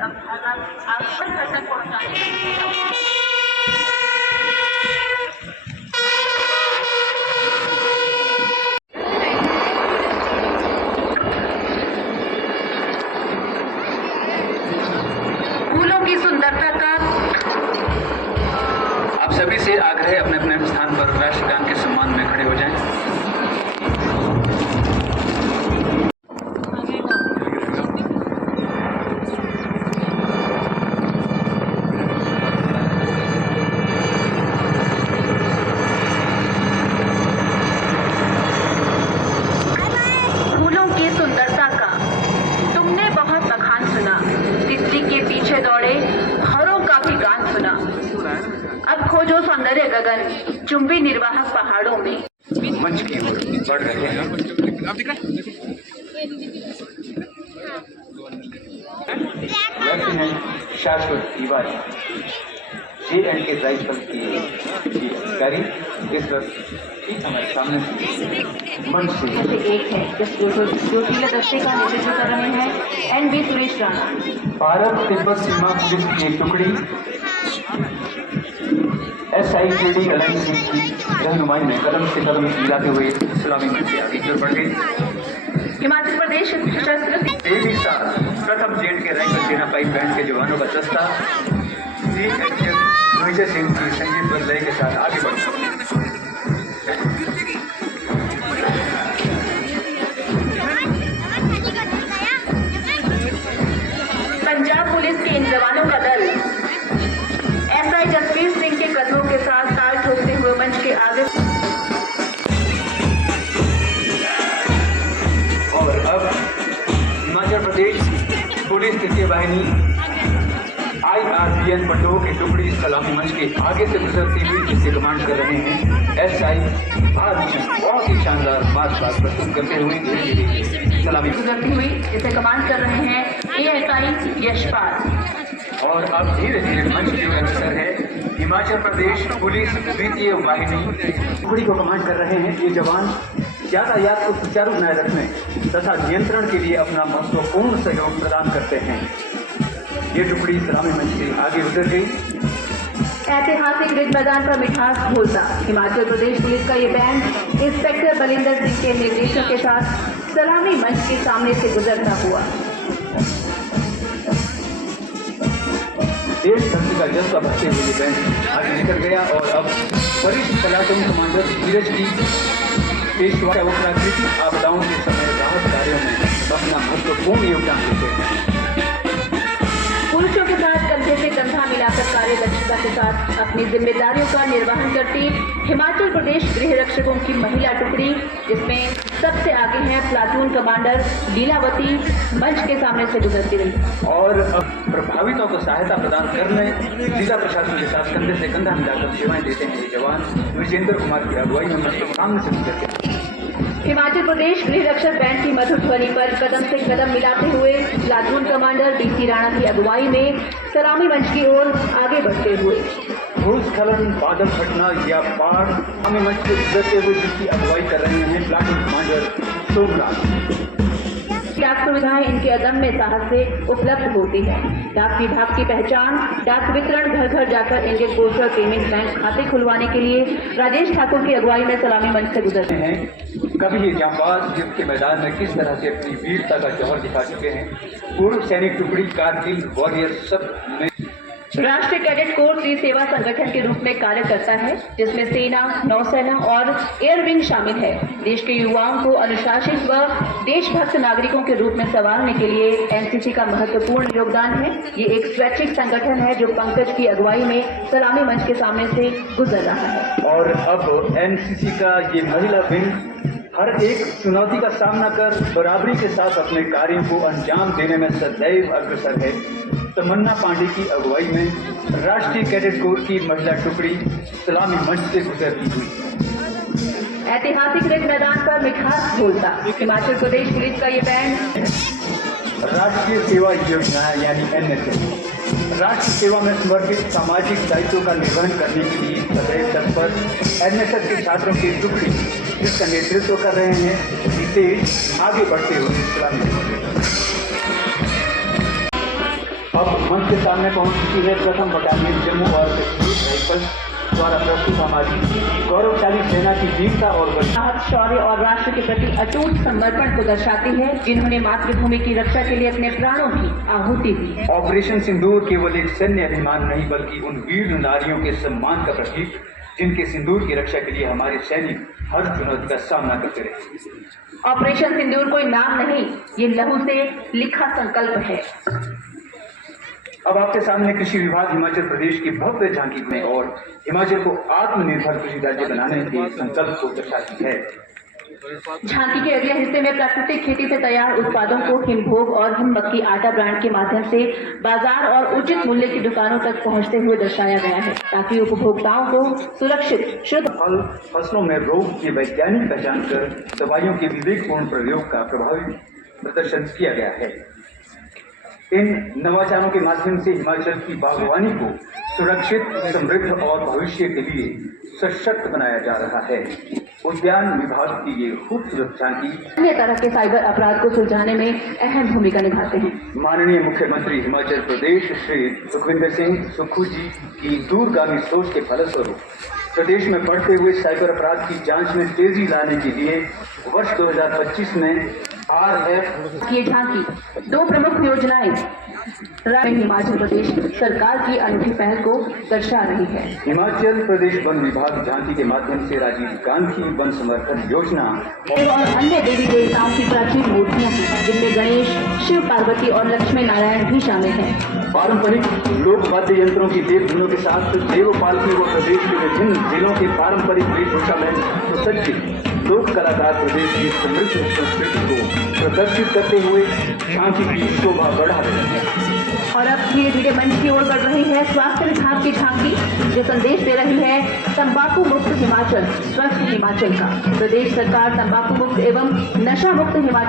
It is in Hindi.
अवधारणा आगे तक पहुँचाने फूलों की सुंदरता का आप सभी से आग्रह है अपने अपने स्थान पर राष्ट्रगान के सम्मान में खड़े हो जाएं। फूलों की सुंदरता का तुमने बहुत बखान सुना, तितली के पीछे दौड़े हरों का भी गान सुना। अब खोजो सौंदर्य गगन चुंबी निर्वाहक पहाड़ों में। मंच की ओर बढ़ रहे हैं। वैसे हैं शाश्वत दीवार J&K राइफल की अधिकारी इस वक्त ठीक हमारे सामने मंच से से एक है जिस ज्योतिला दस्ते का नेतृत्व कर रहे हैं NV सुरेश राणा। भारत तिब्बत सीमा पुलिस की एक टुकड़ी SIKD अलायंस की रहनुमाई में कदम से कदम मिलाते हुए सलामी मंच से आगे की ओर बढ़ गई। हिमाचल प्रदेश सशस्त्र एक साथ प्रथम J&K राइफल सेना पाइप बैंड के जवानों का दस्ता मेजर सिंह की संगीत लय के साथ आगे बढ़ा। पंजाब पुलिस के इन जवानों का दल SI जसवीर सिंह के कदमों के साथ ताल ठोकते हुए मंच के आगे। और अब हिमाचल प्रदेश पुलिस तृतीय वाहिनी IRPN पटो की टुकड़ी सलामी मंच के आगे से गुजरती हुई जिसे कमांड कर रहे हैं SI आरक्षण बहुत ही शानदार मार्च पास्ट प्रस्तुत करते हुए धीरे धीरे सलामी गुजरती हुई जिसे कमांड कर रहे हैं ASI यशपाल। और अब धीरे धीरे मंच की ओर अग्रसर है हिमाचल प्रदेश पुलिस द्वितीय वाहिनी टुकड़ी को कमांड कर रहे हैं ये जवान यातायात को सुचारू बनाए रखने तथा नियंत्रण के लिए अपना महत्वपूर्ण सहयोग प्रदान करते हैं। ये टुकड़ी सलामी मंच से आगे गुजर गई। ऐतिहासिक रिज मैदान पर मिठास घोलता हिमाचल प्रदेश पुलिस का ये बैंड इंस्पेक्टर बलिंदर सिंह के निर्देशों के साथ सलामी मंच के सामने से गुजरता हुआ देशभक्ति का जज्बा भरते हुए ये बैंड आगे निकल गया। और अब वरिष्ठ प्लाटून कमांडर धीरज की पेशवा वो प्राकृतिक आपदाओं के समय राहत कार्यों में अपना महत्वपूर्ण योगदान देते हैं। पुरुषों के साथ कंधे से कंधा मिलाकर कार्य दक्षता के साथ अपनी जिम्मेदारियों का निर्वहन करती हिमाचल प्रदेश गृह रक्षकों की महिला टुकड़ी जिसमें सबसे आगे है प्लाटून कमांडर लीलावती मंच के सामने से गुजरती रही। और अब प्रभावितों को सहायता प्रदान करने जिला प्रशासन के साथ कंधे से कंधा मिलाकर सेवाएं देते हैं ये जवान विजेंद्र कुमार की अगुवाई में मंच के सामने से गुजरते हैं। हिमाचल प्रदेश गृह रक्षक बैंड की मधुर ध्वनि पर कदम से कदम मिलाते हुए प्लाटून कमांडर DC राणा की अगुवाई में सलामी मंच की ओर आगे बढ़ते हुए भूस्खलन बादल फटना या बाढ़ सलामी मंच से गुजरते हुए जिसकी अगुवाई कर रहे हैं प्लाटून कमांडर सोमनाथ। डाक सुविधाएं इनके अदम्य साहस से उपलब्ध होती है। डाक विभाग की पहचान डाक वितरण घर घर जाकर इंडियन पोस्टल पेमेंट बैंक खाते खुलवाने के लिए राजेश ठाकुर की अगुवाई में सलामी मंच से गुजरते हैं। कभी ये जांबाज युद्ध के मैदान में किस तरह से अपनी वीरता का जौहर दिखा चुके हैं। पूर्व सैनिक टुकड़ी कारगिल वॉरियर सब में राष्ट्रीय कैडेट कोर सेवा संगठन के रूप में कार्य करता है जिसमें सेना, नौसेना और एयर विंग शामिल है। देश के युवाओं को अनुशासित व देशभक्त नागरिकों के रूप में संवारने के लिए NCC का महत्वपूर्ण योगदान है। ये एक स्वैच्छिक संगठन है जो पंकज की अगुवाई में सलामी मंच के सामने से गुजर रहा है। और अब NCC का ये महिला विंग हर एक चुनौती का सामना कर बराबरी के साथ अपने कार्यों को अंजाम देने में सदैव अग्रसर है। तमन्ना पांडे की अगुवाई में राष्ट्रीय कैडेट कोर की महिला टुकड़ी सलामी मंच से गुजरती हुई। ऐतिहासिक रिज मैदान पर मिठास घोलता हिमाचल प्रदेश पुलिस का ये बैंड राष्ट्रीय सेवा योजना यानी NSS राष्ट्र सेवा में समर्पित सामाजिक दायित्वों का निर्वहन करने के लिए सदैव तत्पर NSS के छात्रों की टुकड़ी जिसका नेतृत्व कर रहे हैं रितेश आगे बढ़ते हुए सलामी। अब मंच के सामने पहुंच चुकी है प्रथम बटालियन जम्मू और कश्मीर राइफल्स द्वारा प्रस्तुत हमारी गौरवशाली सेना की वीरता और साहस, शौर्य और राष्ट्र के प्रति अटूट समर्पण को दर्शाती है, जिन्होंने मातृभूमि की रक्षा के लिए अपने प्राणों की आहुति दी। ऑपरेशन सिंदूर केवल एक सैन्य अभियान नहीं बल्कि उन वीर नारियों के सम्मान का प्रतीक जिनके सिंदूर की रक्षा के लिए हमारे सैनिक हर चुनौती का सामना करते रहे। ऑपरेशन सिंदूर कोई नाम नहीं, ये लहू से लिखा संकल्प है। अब आपके सामने कृषि विभाग हिमाचल प्रदेश की भव्य झांकी में और हिमाचल को आत्मनिर्भर कृषि राज्य बनाने के संकल्प को दर्शाती है। झांकी के अगले हिस्से में प्राकृतिक खेती से तैयार उत्पादों को हिमभोग और हिमबक्की आटा ब्रांड के माध्यम से बाजार और उचित मूल्य की दुकानों तक पहुंचते हुए दर्शाया गया है, ताकि उपभोक्ताओं को सुरक्षित शुद्ध फल फसलों में रोग की वैज्ञानिक पहचान कर दवाइयों के विवेकपूर्ण प्रयोग का प्रभावी प्रदर्शन किया गया है। इन नवाचारों के माध्यम से हिमाचल की बागवानी को सुरक्षित, समृद्ध और भविष्य के लिए सशक्त बनाया जा रहा है। उद्यान विभाग की ये खूबसूरत झांकी अन्य तरह के साइबर अपराध को सुलझाने में अहम भूमिका निभाते हैं। माननीय मुख्यमंत्री हिमाचल प्रदेश श्री सुखविंदर सिंह सुक्खू जी की दूरगामी सोच के फलस्वरूप प्रदेश में बढ़ते हुए साइबर अपराध की जांच में तेजी लाने के लिए वर्ष 2025 में RF ये झांकी दो प्रमुख योजनाएं हिमाचल प्रदेश सरकार की अनूठी पहल को दर्शा रही है। हिमाचल प्रदेश वन विभाग झांकी के माध्यम से राजीव गांधी वन संवर्धन योजना और अन्य देवी देवताओं की प्राचीन मूर्तियां हैं, जिनमें गणेश, शिव पार्वती और लक्ष्मी नारायण भी शामिल हैं। पारंपरिक लोक वाद्य यंत्रों की देव धुनों के साथ देवपालकी व प्रदेश के विभिन्न जिलों के पारंपरिक वेशभूषा में सुसज्जित लोक कलाकार प्रदेश की समृद्ध संस्कृति को प्रदर्शित करते हुए झांकी की शोभा बढ़ा रहे हैं। और अब धीरे धीरे मंच की ओर बढ़ रही है स्वास्थ्य विभाग की झांकी, जो संदेश दे रही है तंबाकू मुक्त हिमाचल, स्वस्थ हिमाचल का। प्रदेश सरकार तंबाकू मुक्त एवं नशा मुक्त हिमाचल